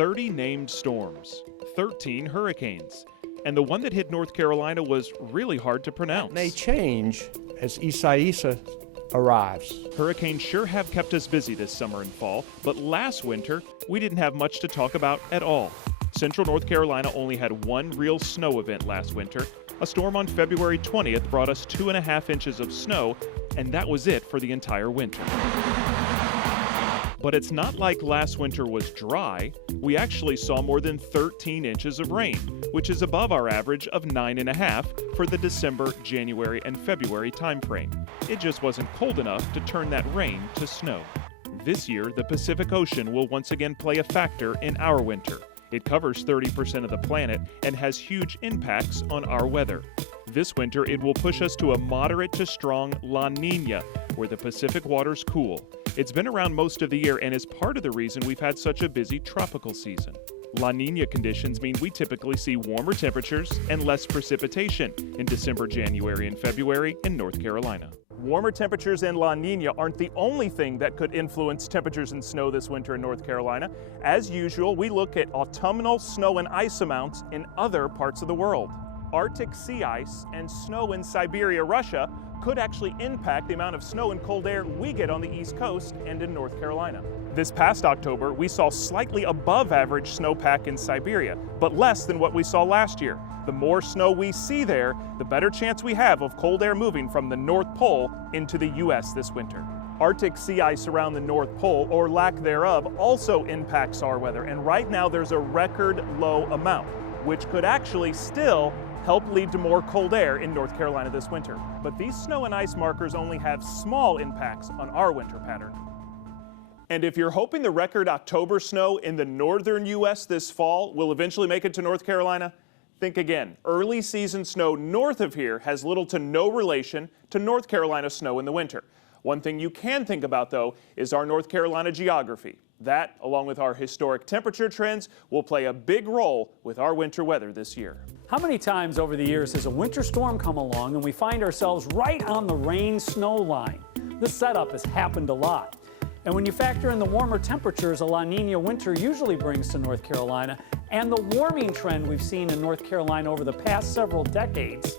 30 named storms, 13 hurricanes, and the one that hit North Carolina was really hard to pronounce. It may change as Isaias arrives. Hurricanes sure have kept us busy this summer and fall, but last winter, we didn't have much to talk about at all. Central North Carolina only had one real snow event last winter. A storm on February 20th brought us 2.5 inches of snow, and that was it for the entire winter. But it's not like last winter was dry. We actually saw more than 13 inches of rain, which is above our average of 9.5 for the December, January, and February timeframe. It just wasn't cold enough to turn that rain to snow. This year, the Pacific Ocean will once again play a factor in our winter. It covers 30% of the planet and has huge impacts on our weather. This winter, it will push us to a moderate to strong La Nina, where the Pacific waters cool. It's been around most of the year and is part of the reason we've had such a busy tropical season. La Nina conditions mean we typically see warmer temperatures and less precipitation in December, January, and February in North Carolina. Warmer temperatures and La Nina aren't the only thing that could influence temperatures and snow this winter in North Carolina. As usual, we look at autumnal snow and ice amounts in other parts of the world. Arctic sea ice and snow in Siberia, Russia, could actually impact the amount of snow and cold air we get on the East Coast and in North Carolina. This past October, we saw slightly above average snowpack in Siberia, but less than what we saw last year. The more snow we see there, the better chance we have of cold air moving from the North Pole into the U.S. this winter. Arctic sea ice around the North Pole, or lack thereof, also impacts our weather, and right now there's a record low amount, which could actually still help lead to more cold air in North Carolina this winter. But these snow and ice markers only have small impacts on our winter pattern. And if you're hoping the record October snow in the northern U.S. this fall will eventually make it to North Carolina, think again. Early season snow north of here has little to no relation to North Carolina snow in the winter. One thing you can think about, though, is our North Carolina geography. That, along with our historic temperature trends, will play a big role with our winter weather this year. How many times over the years has a winter storm come along and we find ourselves right on the rain-snow line? This setup has happened a lot. And when you factor in the warmer temperatures a La Nina winter usually brings to North Carolina and the warming trend we've seen in North Carolina over the past several decades,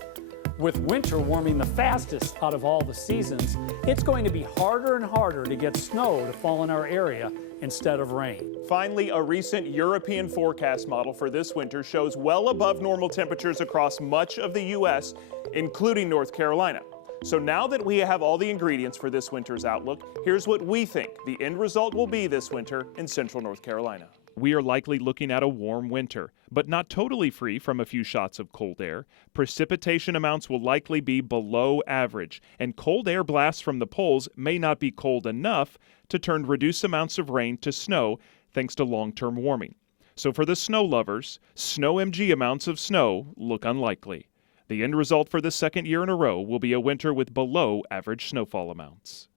with winter warming the fastest out of all the seasons, it's going to be harder and harder to get snow to fall in our area instead of rain. Finally, a recent European forecast model for this winter shows well above normal temperatures across much of the U.S., including North Carolina. So now that we have all the ingredients for this winter's outlook, here's what we think the end result will be this winter in central North Carolina. We are likely looking at a warm winter, but not totally free from a few shots of cold air. Precipitation amounts will likely be below average, and cold air blasts from the poles may not be cold enough to turn reduced amounts of rain to snow thanks to long-term warming. So for the snow lovers, snow MG amounts of snow look unlikely. The end result for the second year in a row will be a winter with below average snowfall amounts.